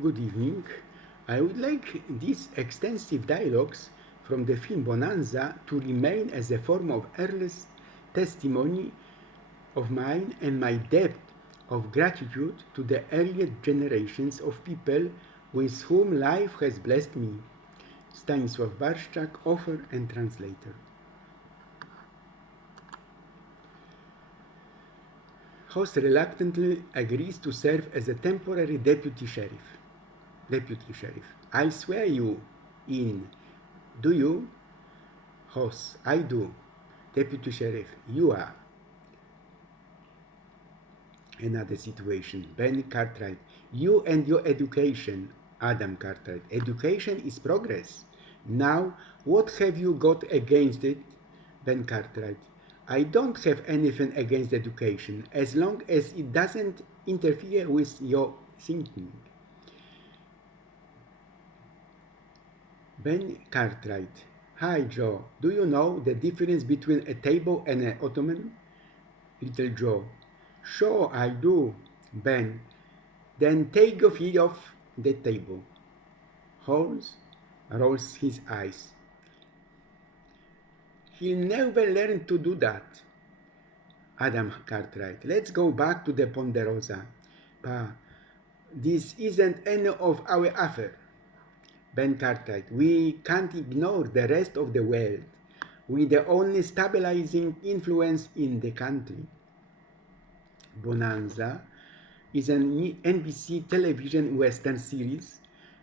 Good evening. I would like these extensive dialogues from the film Bonanza to remain as a form of earnest testimony of mine and my debt of gratitude to the earlier generations of people with whom life has blessed me. Stanisław Barszczak, author and translator. Host reluctantly agrees to serve as a temporary deputy sheriff. I swear you in. Do you? Host, I do. Deputy Sheriff, you are. Another situation. Ben Cartwright, you and your education. Adam Cartwright, education is progress. Now, what have you got against it? Ben Cartwright, I don't have anything against education as long as it doesn't interfere with your thinking. Ben Cartwright, hi Joe, do you know the difference between a table and an ottoman? Little Joe, sure I do. Ben, then take your feet off the table. Holmes rolls his eyes. He'll never learn to do that. Adam Cartwright, let's go back to the Ponderosa. Pa, this isn't any of our affair. Ben Cartwright, we can't ignore the rest of the world. We're the only stabilizing influence in the country. Bonanza is an NBC television western series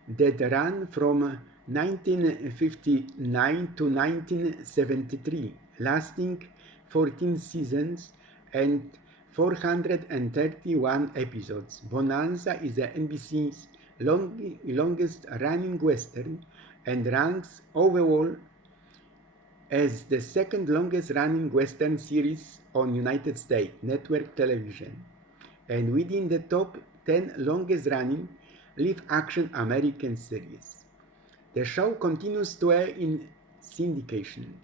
that ran from 1959 to 1973, lasting 14 seasons and 431 episodes. Bonanza is the NBC's longest running western and ranks overall as the second longest running western series on United States network television and within the top 10 longest running live action American series. The show continues to air in syndication.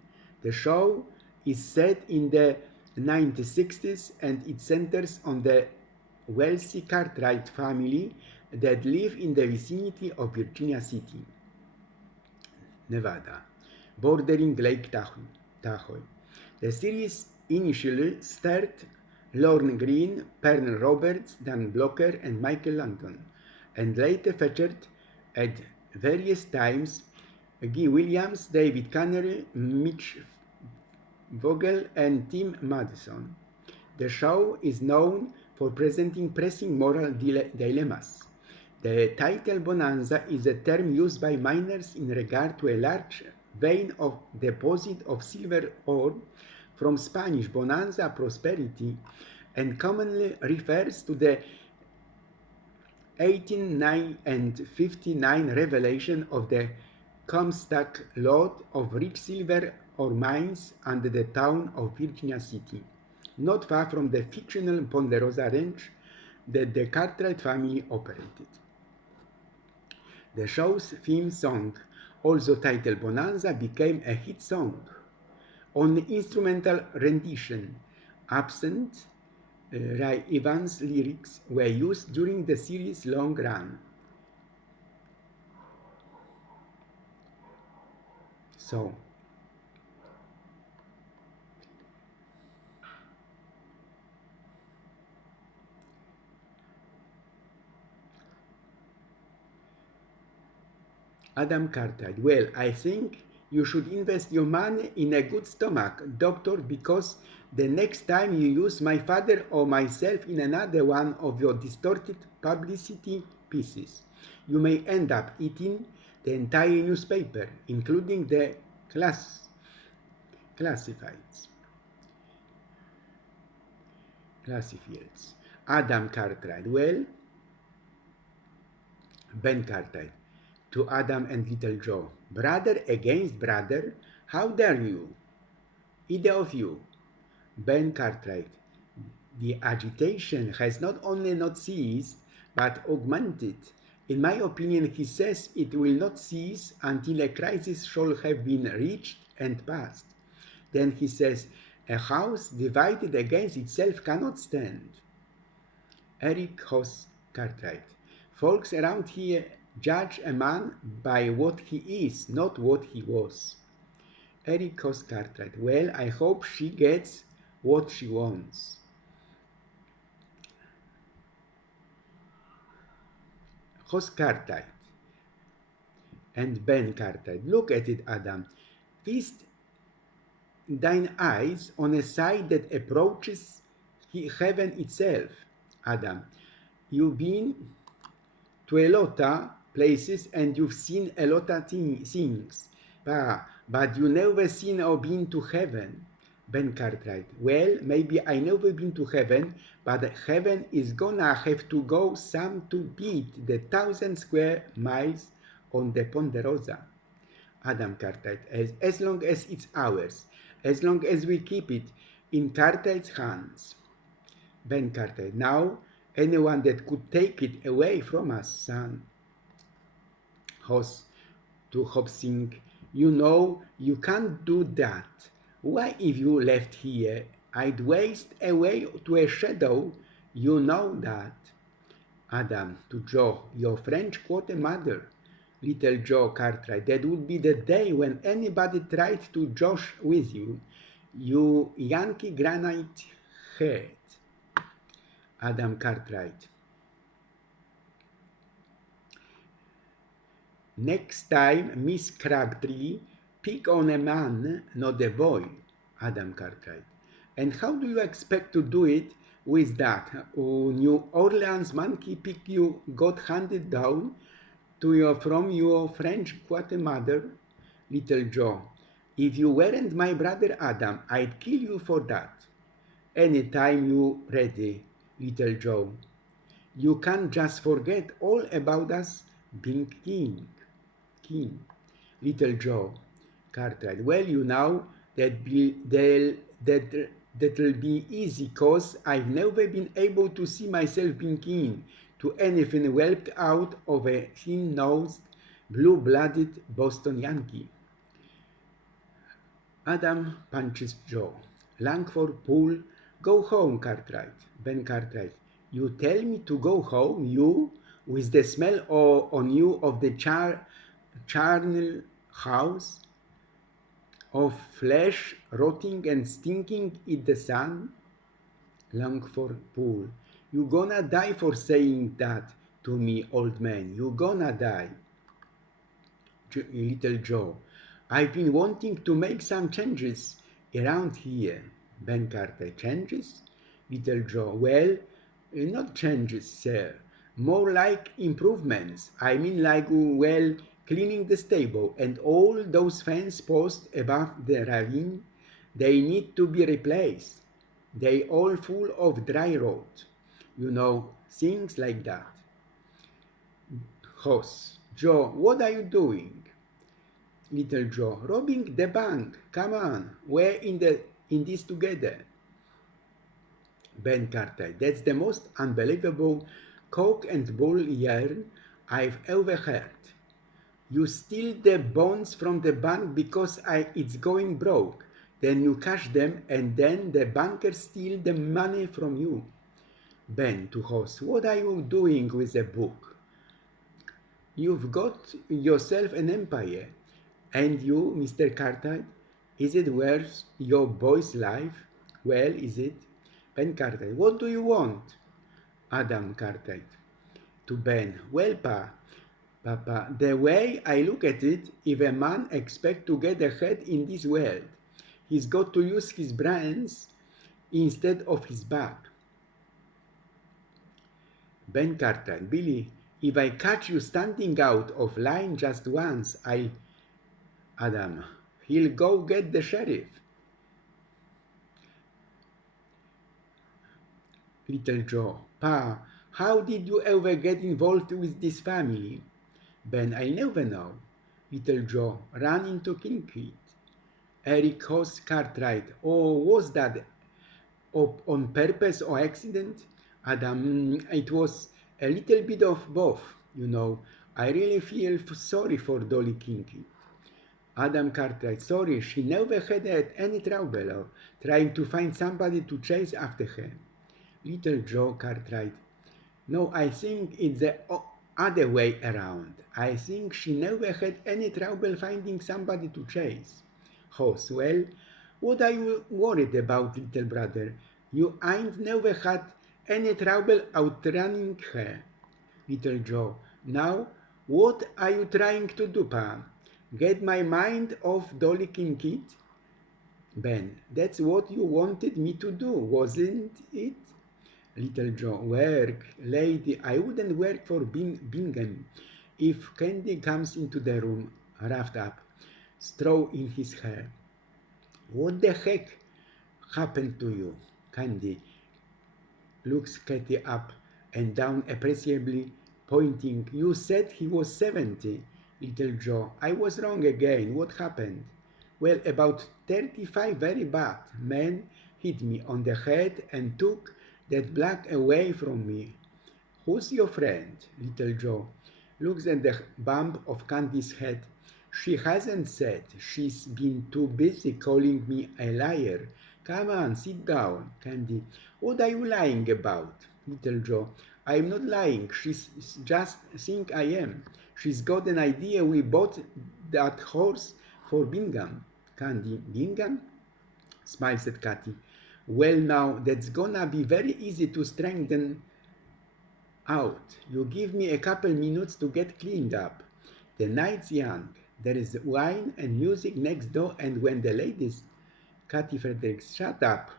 The show is set in the 1960s and it centers on the wealthy Cartwright family that live in the vicinity of Virginia City, Nevada, bordering Lake Tahoe. The series initially starred Lorne Greene, Pernell Roberts, Dan Blocker, and Michael Landon, and later featured at various times Guy Williams, David Connery, Mitch Vogel, and Tim Madison. The show is known for presenting pressing moral dilemmas. The title Bonanza is a term used by miners in regard to a large vein of deposit of silver ore from Spanish Bonanza prosperity and commonly refers to the 1859 revelation of the Comstock Lode of rich silver ore mines under the town of Virginia City, not far from the fictional Ponderosa Ranch that the Cartwright family operated. The show's theme song, also titled Bonanza, became a hit song. Only instrumental rendition, absent Ray Evans' lyrics, were used during the series' long run. So, Adam Cartwright, well, I think you should invest your money in a good stomach, doctor, because the next time you use my father or myself in another one of your distorted publicity pieces, you may end up eating the entire newspaper, including the classifieds. Adam Cartwright, well, Ben Cartwright, to Adam and Little Joe, brother against brother, how dare you? Either of you. Ben Cartwright, the agitation has not only not ceased, but augmented. In my opinion, he says it will not cease until a crisis shall have been reached and passed. Then he says, a house divided against itself cannot stand. Eric Hoss Cartwright, Folks around here judge a man by what he is, not what he was. Eric Hoss Cartwright. Well, I hope she gets what she wants. Hoss Cartwright and Ben Cartwright. Look at it, Adam. Feast thine eyes on a side that approaches heaven itself, Adam. You've been to a lot of places and you've seen a lot of things, but you never seen or been to heaven. Ben Cartwright. Well, maybe I never been to heaven, but heaven is gonna have to go some to beat the 1,000 square miles on the Ponderosa. Adam Cartwright. As long as it's ours, as long as we keep it in Cartwright's hands. Ben Cartwright. Now, anyone that could take it away from us, son. Hoss to Hobsing. You know, you can't do that. Why, if you left here, I'd waste away to a shadow. You know that. Adam to Joe. Your French mother. Little Joe Cartwright. That would be the day when anybody tried to josh with you. You Yankee granite head. Adam Cartwright. Next time, Miss Crabtree, pick on a man, not a boy. Adam Cartwright. And how do you expect to do it with that New Orleans monkey pick you got handed down from your French mother? Little Joe. If you weren't my brother Adam, I'd kill you for that. Anytime you ready, Little Joe. You can't just forget all about us being king. Little Joe Cartwright. Well, you know that'll be easy, cause I've never been able to see myself being king to anything whelped out of a thin-nosed, blue-blooded Boston Yankee. Adam punches Joe. Langford Pool. Go home, Cartwright. Ben Cartwright. You tell me to go home, you, with the smell on you of the charnel house, of flesh rotting and stinking in the sun? Langford Pool. You gonna die for saying that to me, old man. You gonna die. Little Joe. I've been wanting to make some changes around here. Ben Carter. Changes? Little Joe. Well, not changes, sir. More like improvements. I mean like, well, cleaning the stable and all those fence posts above the ravine. They need to be replaced. They all full of dry rot. You know, things like that. Hoss. Joe, what are you doing? Little Joe. Robbing the bank. Come on, we're in this together. Ben Carter. That's the most unbelievable cock and bull yarn I've ever heard. You steal the bonds from the bank because it's going broke. Then you cash them and then the bankers steal the money from you. Ben to Hoss. What are you doing with the book? You've got yourself an empire. And you, Mr. Cartwright, is it worth your boy's life? Well, is it? Ben Cartwright. What do you want? Adam Cartwright to Ben. Well, Papa, the way I look at it, if a man expects to get ahead in this world, he's got to use his brains instead of his back. Ben Cartwright. Billy, if I catch you standing out of line just once, Adam. He'll go get the sheriff. Little Joe. Pa, how did you ever get involved with this family? Ben, I never know. Little Joe. Ran into Kincaid. Eric Hoss Cartwright. Oh, was that on purpose or accident? Adam, it was a little bit of both, you know. I really feel sorry for Dolly Kincaid. Adam Cartwright. Sorry, she never had any trouble trying to find somebody to chase after her. Little Joe Cartwright. No, I think it's the other way around. I think she never had any trouble finding somebody to chase. Hoss, well, what are you worried about, little brother? You ain't never had any trouble outrunning her. Little Joe, now what are you trying to do, Pa? Get my mind off Dolly King Kid? Ben, that's what you wanted me to do, wasn't it? Little Joe, work, lady, I wouldn't work for Bingham. If Candy comes into the room, roughed up, straw in his hair. What the heck happened to you? Candy looks Katy up and down appreciably, pointing. You said he was 70. Little Joe, I was wrong again. What happened? Well, about 35 very bad men hit me on the head and took that black away from me. Who's your friend? Little Joe looks at the bump of Candy's head. She hasn't said. She's been too busy calling me a liar. Come on, sit down, Candy. What are you lying about? Little Joe, I'm not lying. She's just think I am. She's got an idea we bought that horse for Bingham. Candy, Bingham? Smiles at Cathy. Well, now that's gonna be very easy to strengthen out. You give me a couple minutes to get cleaned up. The night's young. There is wine and music next door, and when the ladies, Cathy Fredericks, shut up.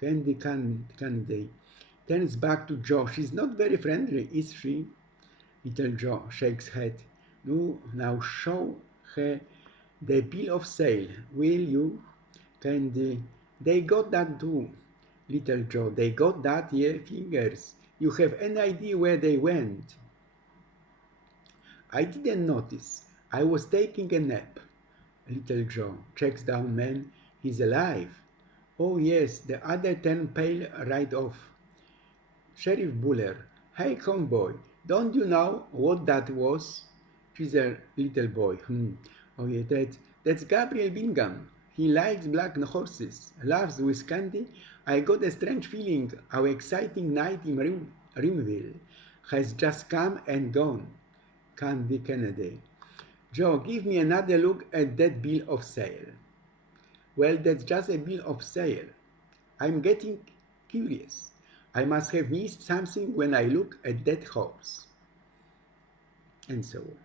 Candy turns back to Joe. She's not very friendly, is she? Little Joe shakes head. No, now show her the bill of sale, will you? Candy, they got that too. Little Joe, they got that, yeah, fingers. You have any idea where they went? I didn't notice. I was taking a nap. Little Joe checks down man. He's alive. Oh yes, the other 10 pale right off. Sheriff Buller. Hey convoy, don't you know what that was? She's a little boy. Oh yeah, that's Gabriel Bingham. He likes black horses, loves with candy. I got a strange feeling our exciting night in Rimville has just come and gone. Candy Kennedy. Joe, give me another look at that bill of sale. Well, that's just a bill of sale. I'm getting curious. I must have missed something when I look at that horse. And so on.